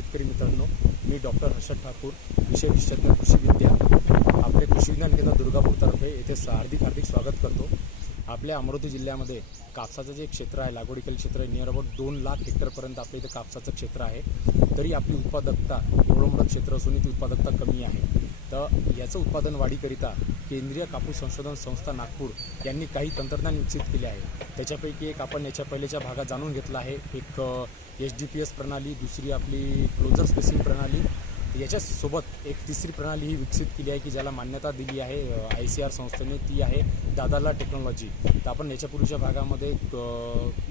शेतकरी मित्रांनो, मी डॉक्टर हर्षद ठाकूर, विषय विशेषज्ञ कृषी विद्या, आपले कृषी विज्ञान केंद्र दुर्गापूरतर्फे येथे हार्दिक स्वागत करतो। आपल्या अमरावती जिल्ह्यामध्ये कापसाचं जे क्षेत्र आहे, लागवडीतील क्षेत्र आहे, नियर अबाउट 2 लाख हेक्टरपर्यंत आपल्या इथे कापसाचं क्षेत्र आहे। तरी आपली उत्पादकता एवढं मोठं क्षेत्र असून ती उत्पादकता कमी आहे। तर याचं उत्पादन वाढीकरिता केंद्रीय कापूस संशोधन संस्था नागपूर यांनी काही तंत्रज्ञान विकसित केले आहे। त्याच्यापैकी एक आपण याच्या पहिल्याच्या भागात जाणून घेतला आहे। एक HDPS प्रणाली, दुसरी आपली क्लोजर स्पेसिंग प्रणाली, याच्यासोबत एक तिसरी प्रणाली ही विकसित केली आहे की ज्याला मान्यता दिली आहे ICAR संस्थेने, ती आहे दादाला टेक्नॉलॉजी। तर आपण याच्यापूर्वीच्या भागामध्ये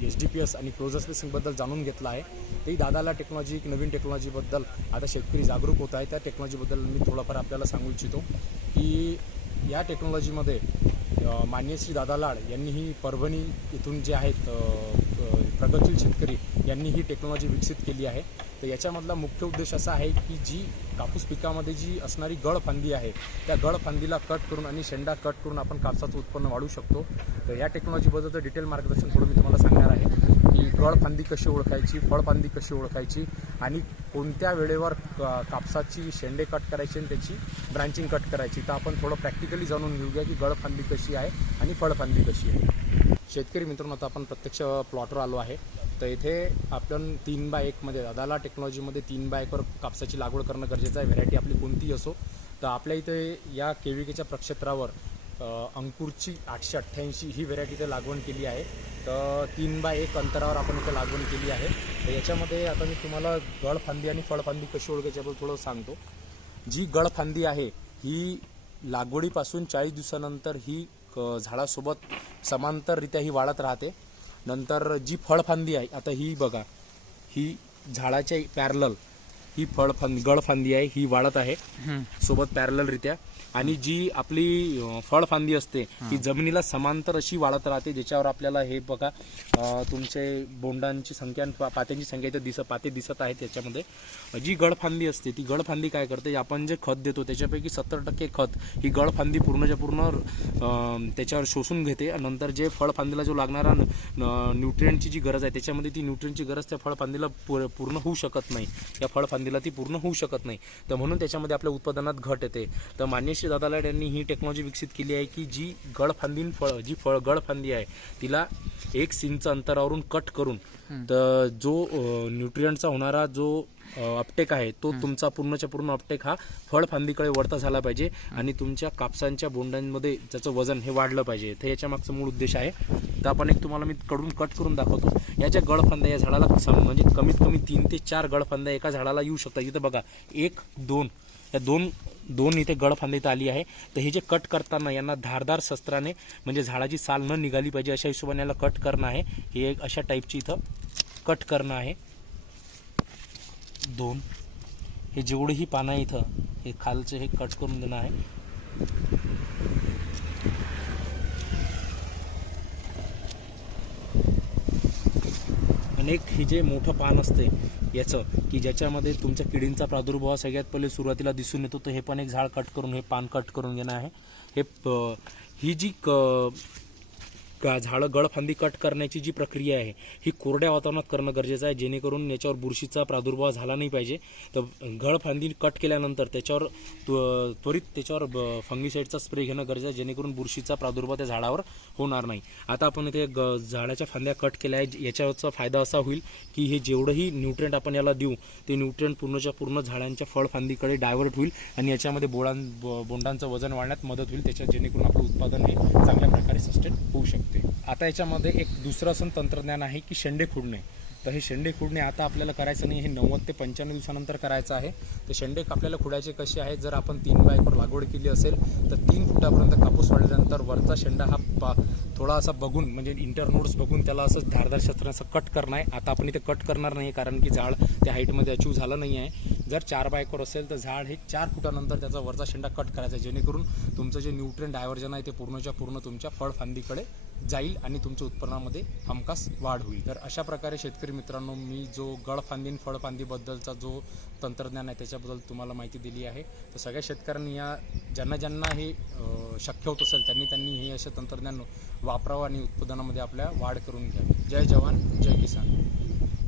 HDPS आणि क्लोजर स्पेसिंगबद्दल जाणून घेतला आहे। ती दादाला टेक्नॉलॉजी एक नवीन टेक्नॉलॉजीबद्दल आता शेतकरी जागरूक होत आहे। त्या टेक्नॉलॉजीबद्दल मी थोडंफार आपल्याला सांगू इच्छितो की या टेक्नॉलॉजीमध्ये मान्य श्री दादा लाड यांनी ही परभणी इथून जे आहेत प्रगतशील शेतकरी यांनी ही टेक्नॉलॉजी विकसित केली आहे। तर याच्यामधला मुख्य उद्देश असा आहे की जी कापूस पिकामध्ये जी असणारी गळफांदी आहे, त्या गळफांदीला कट करून आणि शेंडा कट करून आपण कापसाचं उत्पन्न वाढवू शकतो। तर या टेक्नॉलॉजीबद्दलचं डिटेल मार्गदर्शन थोडं मी तुम्हाला सांगणार आहे की गळफांदी कशी ओळखायची, फळफांदी कशी ओळखायची आणि कोणत्या वेळेवर कापसाची शेंडे कट करायची आणि त्याची ब्रांचिंग कट करायची। तर आपण थोडं प्रॅक्टिकली जाणून घेऊया की गळफांदी कशी आहे आणि फळफांदी कशी आहे। शेतकरी मित्रांनो, आता आपण प्रत्यक्ष प्लॉटवर आलो आहे। तर इथे आपण 3x1 मध्ये दादाला टेक्नॉलॉजीमध्ये 3x1 वर कापसाची लागवड करणं गरजेचं आहे। व्हरायटी आपली कोणतीही असो। तर आपल्या इथे या KVKच्या प्रक्षेत्रावर अंकुरची 888 ही व्हरायटी इथे लागवड केली आहे। तर 3x1 अंतरावर आपण इथे लागवड केली आहे। तर याच्यामध्ये आता मी तुम्हाला गळफांदी आणि फळफांदी कशी ओळखायची याबद्दल थोडं सांगतो। जी गळफांदी आहे ही लागवडीपासून 40 दिवसानंतर ही झाडासोबत समांतररित्या ही वाढत राहते। नंतर जी फळफांदी आहे, आता ही बघा, ही झाडाच्या पॅरलल ही गळफांदी आहे, ही वाढत आहे सोबत पॅरललरित्या। आणि जी आपली फळफांदी असते ही जमिनीला समांतर अशी वाढत राहते, ज्याच्यावर आपल्याला हे बघा तुमचे बोंडांची संख्या, पात्यांची संख्या इथं पाते दिसत आहेत। त्याच्यामध्ये जी गळफांदी असते ती गळफांदी काय करते, आपण जे खत देतो त्याच्यापैकी 70% खत ही गळफांदी पूर्णच्या पूर्ण त्याच्यावर शोषून घेते। नंतर जे फळफांदीला जो लागणारा न्यूट्रिएंटची जी गरज आहे, त्याच्यामध्ये ती न्यूट्रिएंटची गरज त्या फळफांदीला पूर्ण होऊ शकत नाही, या फळफांदीला ती पूर्ण होऊ शकत नाही। तर म्हणून त्याच्यामध्ये आपल्या उत्पादनात घट येते। तर मान्य श्री दादा लाड यांनी ही टेक्नॉलॉजी विकसित केली आहे की जी गळफांदी आहे तिला 1 इंच अंतरावरून कट करून तर जो न्यूट्रिएंटचा होणारा जो अपटेक आहे तो तुमचा पूर्णच्या पूर्ण अपटेक हा फळफांदीकडे वळता झाला पाहिजे आणि तुमच्या कापसांच्या बोंडांमध्ये त्याचं वजन हे वाढलं पाहिजे। तर याच्या मागचा मूळ उद्देश आहे। तर आपण एक तुम्हाला मी कट करून दाखवतो। याच्या गळफांद्या या झाडाला म्हणजे कमीत कमी 3 ते 4 गळफांद्या एका झाडाला येऊ शकतात। इथं बघा 1, 2 या दोन इथे गळफांदी इथं आली आहे। तर हे जे कट करताना यांना धारदार शस्त्राने म्हणजे झाडाची साल न निघाली पाहिजे अशा हिशोबाने याला कट करणं आहे। हे एक अशा टाईपची इथं कट करणं आहे। 2 हे जेवढेही पानं आहे इथं हे खालचं हे कट करून देणं आहे। आणि एक हे जे मोठं पान असते याचं की ज्याच्यामध्ये तुमच्या किडींचा प्रादुर्भाव सगळ्यात पहिले सुरुवातीला दिसून येतो, तर हे पण एक झाड कट करून हे पान कट करून घेणं आहे। ही जी झाडं गळफांदी कट करण्याची जी प्रक्रिया आहे ही कोरड्या वातावरणात करणं गरजेचं आहे, जेणेकरून याच्यावर बुरशीचा प्रादुर्भाव झाला नाही पाहिजे। तर गळफांदी कट केल्यानंतर त्याच्यावर त्वरित त्याच्यावर फंगिसाईडचा स्प्रे घेणं गरजेचं आहे, जेणेकरून बुरशीचा प्रादुर्भाव त्या झाडावर होणार नाही। आता आपण इथे झाडाच्या फांद्या कट केल्या आहे। याच्याचा फायदा असा होईल की हे जेवढंही न्यूट्रिएंट आपण याला देऊ ते न्यूट्रिएंट पूर्णच्या पूर्ण झाडांच्या फळफांदीकडे डायव्हर्ट होईल आणि याच्यामध्ये बोंडांचं वजन वाढण्यात मदत होईल, त्याच्यात जेणेकरून आपलं उत्पादन हे चांगल्या प्रकारे सस्टेन होऊ शकते। आता याच्यामध्ये एक दुसरं असं तंत्रज्ञान आहे की शेंडे खुडणे। तर हे शेंडे खुडणे आता आपल्याला करायचं नाही, हे 90 ते 95 दिवसानंतर करायचं आहे। तर शेंडे आपल्याला खुडायचे कसे आहे, जर आपण 3x1 वर लागवड केली असेल तर 3 फुटापर्यंत कापूस वाढल्यानंतर वरचा शेंडा हा थोडा असा बघून म्हणजे इंटरनोड्स बघून त्याला असं धारदार शस्त्राने असं कट करणं आहे। आता आपण इथे कट करणार नाही कारण की झाड त्या हाईटमध्ये अचीव झालं नाही आहे। जर 4x1 वर असेल तर झाड हे 4 फुटानंतर त्याचा वरचा शेंडा कट करायचा, जेणेकरून तुमचं जे न्यूट्रिएंट डायव्हर्जन आहे ते पूर्णच्या पूर्ण तुमच्या फळफांदीकडे जाईल आणि तुमच्या उत्पन्नामध्ये हमखास वाढ होईल। तर अशा प्रकारे शेतकरी मित्रांनो, मी जो गळफांदी आणि फळफांदीबद्दलचा जो तंत्रज्ञान आहे त्याच्याबद्दल तुम्हाला माहिती दिली आहे। तर सगळ्या शेतकऱ्यांनी ज्यांना हे शक्य होत असेल त्यांनी हे असे तंत्रज्ञान वापरावं आणि उत्पादनामध्ये आपल्या वाढ करून घ्यावी। जय जवान जय किसान।